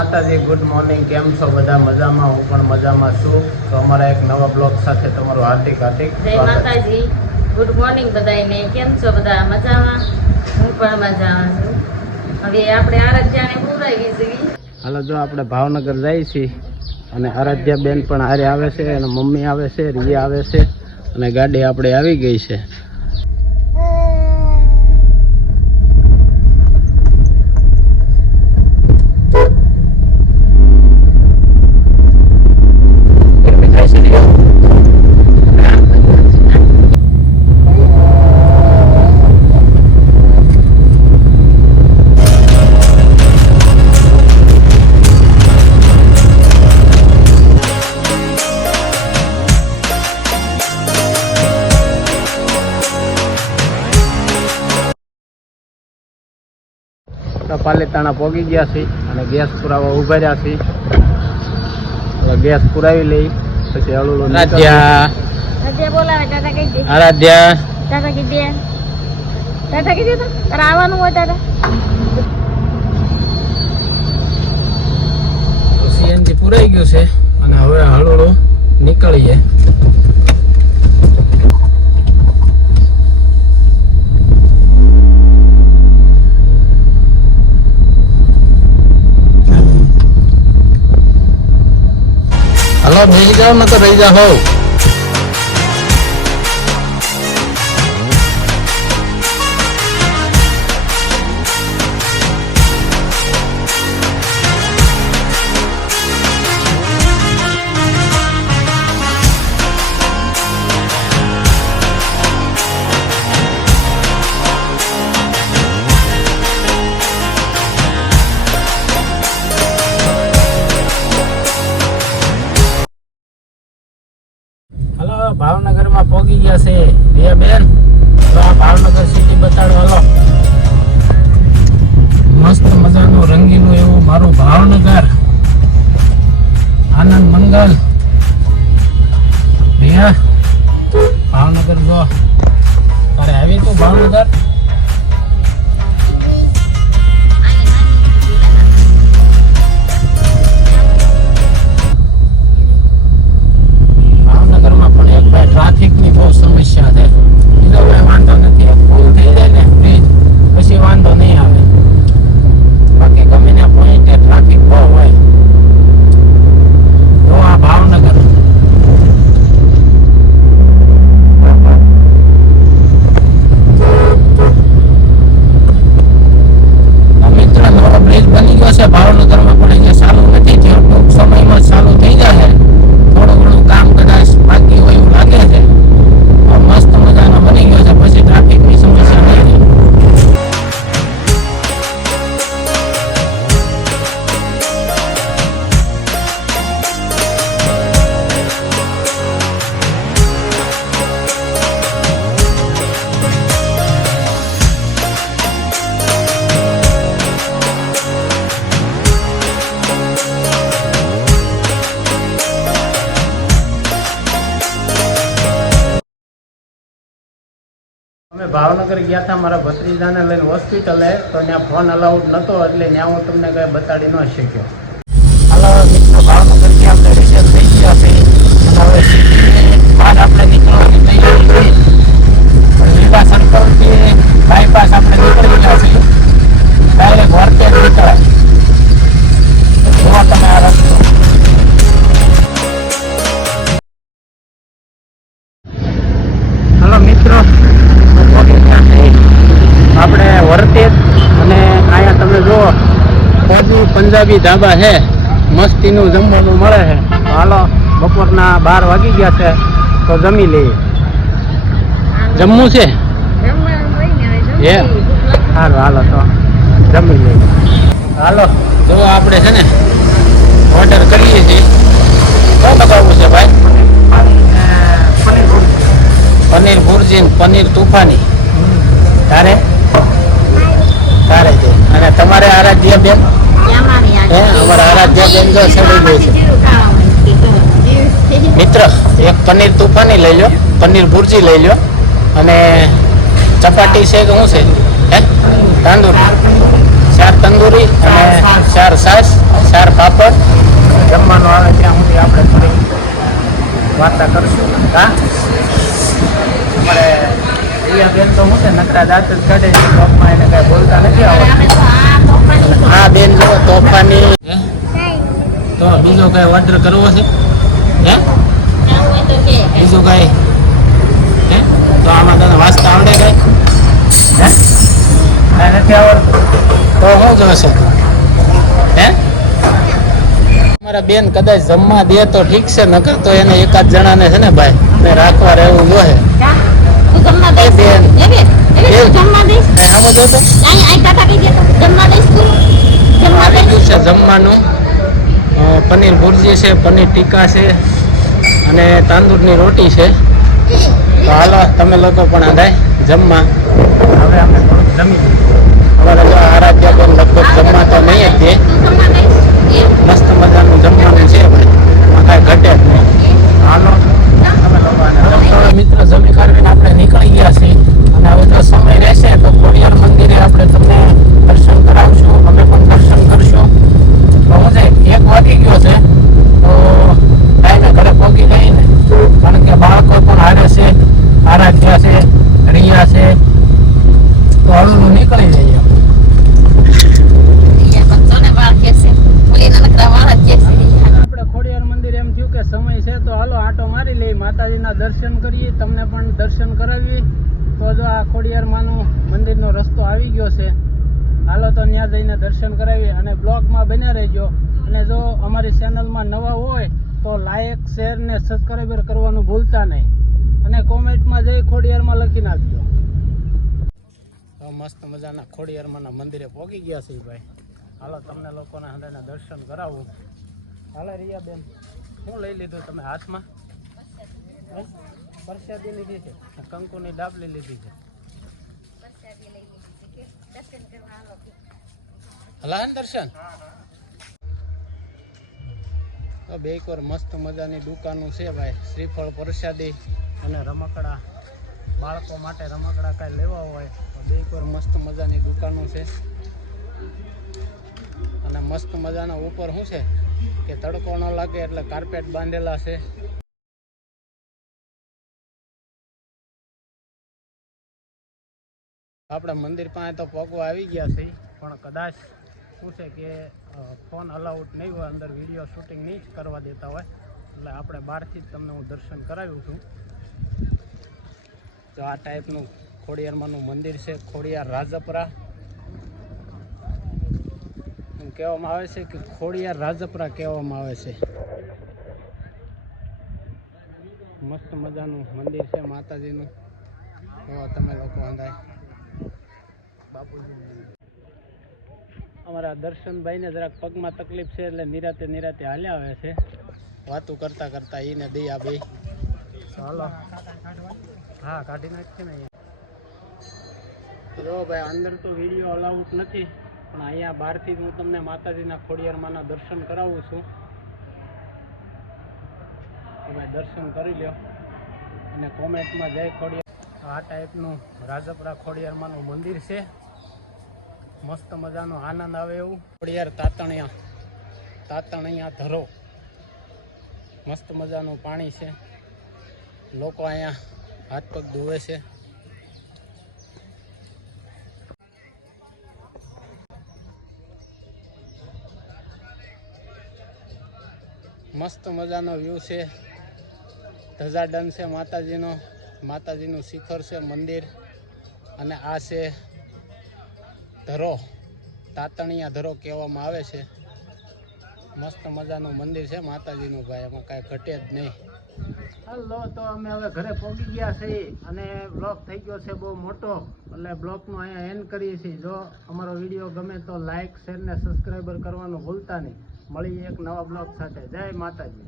માતાજી, good morning. કેમ છો બધા? મજામાં? હું પણ મજામાં છું. તો અમારા એક નવા બ્લોગ સાથે તમારું હાર્દિક જય માતાજી, ગુડ મોર્નિંગ બધાને. કેમ છો બધા? મજામાં? હું પણ મજામાં છું. હવે આપણે આરાધ્યાને બોલાવી છીએ. હાલો, જો આપણે ભાવનગર જઈએ છીએ અને આરાધ્યા બેન પણ હારે આવે છે અને મમ્મી આવે છે, રિયા આવે છે અને ગાડી આપણે આવી ગઈ છે. પાલીતાણા પહોંચી ગયા છે અને ગેસ પુરાવા ઉભા રહ્યા છે. ગેસ પુરાવી લઈ પછી હળું આરાધ્યા બોલાવે. ટાટા કહી દે. આરાધ્યા ટાટા કહી દે. ટાટા કહી દે. તો તારે આવવાનું હોય ટાટા. સીએનજી પુરાઈ ગયું છે અને હવે હળું નીકળીએ. હલો, બેસી જાઓ ને તો રહી જાઓ. ભાવનગર માં પહોંચી ગયા છે રિયા બેન. તો આ ભાવનગર સિટી બતાડો. હાલો, મસ્ત મજાનું રંગીલું એવું મારું ભાવનગર. આનંદ મંગલ. રિયા, ભાવનગર જો તારે આવી તું ભાવનગર. ટ્રાફિકની બહુ સમસ્યા છે. બીજો કોઈ વાંધો નથી. ફૂલ થઈ જાય ને બ્રિજ પછી વાંધો નહીં આવે. બાકી ગમે ત્યાં પોઈન્ટે ટ્રાફિક બહુ હોય. તો આ ભાવનગર. મિત્ર, નવો બ્રિજ બની ગયો છે ભાવનગરમાં, પણ એ ચાલુ નથી થયો. ટૂંક સમયમાં ચાલુ થઈ જાય. થોડું ઘણું કામ કદાચ બાકી હોય એવું લાગે છે. મસ્ત મજાનો બની ગયો છે, પછી ટ્રાફિકની સમસ્યા નહીં રહે. અમે ભાવનગર ગયા હતા મારા ભત્રીજાને લઈને હોસ્પિટલે. તો ત્યાં ફોન અલાઉડ નહોતો એટલે ત્યાં હું તમને કઈ બતાડી ન શક્યો. હાલો મિત્રો, ભાવનગરથી આપણે રિટર્ન થઈ ગયા છે. હવે સિટીની બહાર આપણે નીકળવાની તૈયારી છે. લીલા સર્કલથી બાયપાસ આપણે નીકળી ગયા છીએ. ડાયરેક્ટ વર્તેજ નીકળાય. જોવા તમે આ રસ્તો. હાલો મિત્રો, આપણે વર્તેજ અને અહીંયા તમે જુઓ ફોજી પંજાબી ધાબા છે. મસ્તીનું જમવાનું મળે છે. હાલો, બપોરના 12 વાગી ગયા છે તો જમી લઈએ. જમવું છે? સારું, હાલો તો જમી લઈએ. હાલો, જો આપણે છે ને ઓર્ડર કરીએ છીએ. શું લગાવવું છે ભાઈ? પનીર ભુરજી, પનીર તુફાની. તારે તારે છે. અને તમારે આરાધ્યા બેન? અમારા આરાધ્યા બેન જો ચડી ગઈ છે. મિત્ર, એક પનીર તુફાની લઈ લો, પનીર ભુરજી લઈ લો અને ચપાટી છે કે શું છે? હે, તંદૂરી, 4 તંદૂરી અને 4 છાશ, 4 મારા દાંત જ કાઢે છે બ્લોગમાં, એને કાંઈ બોલતા નથી આવડતું. અમે તો આ તોફાની આ બેન જો તોફાની. તો બીજો કઈ ઓર્ડર કરવો છે? હે ખાવું હોય તો કે બીજું કઈ? હે તો આમાં તને વાંચતા આવડે કઈ? હે કાંઈ નથી આવડતું તો શું જોશે? હે મારા બેન કદાચ જમવા દે તો ઠીક છે, નકર તો એને એકાદ જણાને છે ને ભાઈ ને રાખવા રહેવું જોઈએ. તું જમવા દઈશ? બેન. એવી તું જમવા દઈશ? કઈ સમજો તો અહીં ટાટા કહી દે તો જમવા દઈશ તું? જમવા આવી દઈશ? ગયું છે જમવાનું. પનીર ભુરજી છે, પનીર ટીકા છે અને તાંદૂરની રોટી છે. તો હાલો તમે લોકો પણ આધાય જમવા. હવે અમે થોડુંક જમી. અમારે જો આરાધ્યાબેન લગભગ જમવા તો નહીં જ દે. તું જમવા દઈશ? મસ્ત મજાનું જમવાનું છે ભાઈ, એમાં કાંઈ ઘટે જ નહીં. હાલો તમે લોકો આને મિત્રો જમી કાઢીને આપણે નીકળી ગયા છીએ અને હવે જો સમય રહેશે તો ખોડિયાર મંદિરે આપણે તમને દર્શન કરાવશું. અમે પણ દર્શન કરશું. તો હું છે 1 વાગી ગયો છે તો ટાઈમે ઘરે પહોંચી ગઈ ને, કારણ કે બાળકો પણ હારે છે, આરાધ્યા છે, રિયા છે, તો હળવું નીકળી જઈએ. આપણે ખોડિયાર મંદિર એમ થયું કે સમય છે તો હાલો આંટો મારી લઈએ, માતાજીના દર્શન કરીએ, તમને પણ દર્શન કરાવીએ. તો જો આ ખોડિયાર માનું મંદિરનો રસ્તો આવી ગયો છે. હાલો તો ત્યાં જઈને દર્શન કરાવીએ અને બ્લોગમાં બન્યા રહેજો. અને જો અમારી ચેનલમાં નવા હોય તો લાઈક, શેર ને સબસ્ક્રાઈબર કરવાનું ભૂલતા નહીં અને કોમેન્ટમાં જઈ ખોડિયારમાં લખી નાખજો. તો મસ્ત મજાના ખોડિયારમાંના મંદિરે પહોંચી ગયા છે ભાઈ. હાલો તમને લોકોને હંધાના દર્શન કરાવું. હાલો રિયાબેન, શું લઈ લીધું તમે હાથમાં? પ્રસાદી લીધી છે, કંકુની ડાબલી લીધી છે. હલા દર્શન તો બે કોર મસ્ત મજાની દુકાનો છે ભાઈ. શ્રીફળ, પ્રસાદી અને રમકડા, બાળકો માટે રમકડા કાંઈ લેવા હોય તો બે કોર મસ્ત મજાની દુકાનો છે. અને મસ્ત મજાના ઉપર શું છે કે તડકો ન લાગે એટલે કાર્પેટ બાંધેલા છે. આપણે મંદિર પાસે તો પગવા આવી ગયા છે, પણ કદાચ શું છે કે ફોન અલાઉડ નહીં હોય, અંદર વિડીયો શૂટિંગ નહીં જ કરવા દેતા હોય, એટલે આપણે બહારથી જ તમને હું દર્શન કરાવ્યું છું. તો આ ટાઈપનું ખોડિયારમાંનું મંદિર છે, ખોડિયાર રાજપરા એમ કહેવામાં આવે છે, કે ખોડિયાર રાજપરા કહેવામાં આવે છે. મસ્ત મજાનું મંદિર છે માતાજીનું. તો તમે લોકો અંદાય અમારા દર્શનભાઈને જરાક પગમાં તકલીફ છે એટલે નિરાતે નિરાતે હાલ્યા આવે છે, વાતું કરતા કરતા એને દઈ આ બે. ચાલો હા કાઢી નાખીએ ને. જો ભાઈ અંદર તો વિડીયો અલાઉડ નથી, પણ અહીંયા બહારથી હું તમને માતાજીના ખોડિયારમાંના દર્શન કરાવું છું. તો ભાઈ દર્શન કરી લ્યો અને કોમેન્ટમાં જય ખોડિયાર. આ ટાઈપનું રાજપરા ખોડિયારમાંનું મંદિર છે. મસ્ત મજાનો આનંદ આવે એવું. ખોડિયાર તાતણિયા ધરો, મસ્ત મજાનું પાણી છે. લોકો અહીંયા હાથ પગ ધોવે છે. મસ્ત મજાનો વ્યૂ છે. ધજાડન છે માતાજીનો, માતાજીનું શિખર છે મંદિર. અને આ છે ધરો, તાતણિયા ધરો કહેવામાં આવે છે. મસ્ત મજાનું મંદિર છે માતાજીનું ભાઈ, એમાં કાંઈ ઘટે જ નહીં. હાલો તો અમે હવે ઘરે પહોંચી ગયા છીએ અને બ્લોગ થઈ ગયો છે બહુ મોટો, એટલે બ્લોગનો અહીંયા એન્ડ કરીએ છીએ. જો અમારો વિડીયો ગમે તો લાઇક, શેર ને સબસ્ક્રાઈબર કરવાનું ભૂલતા નહીં. મળીએ એક નવા બ્લોગ સાથે. જય માતાજી.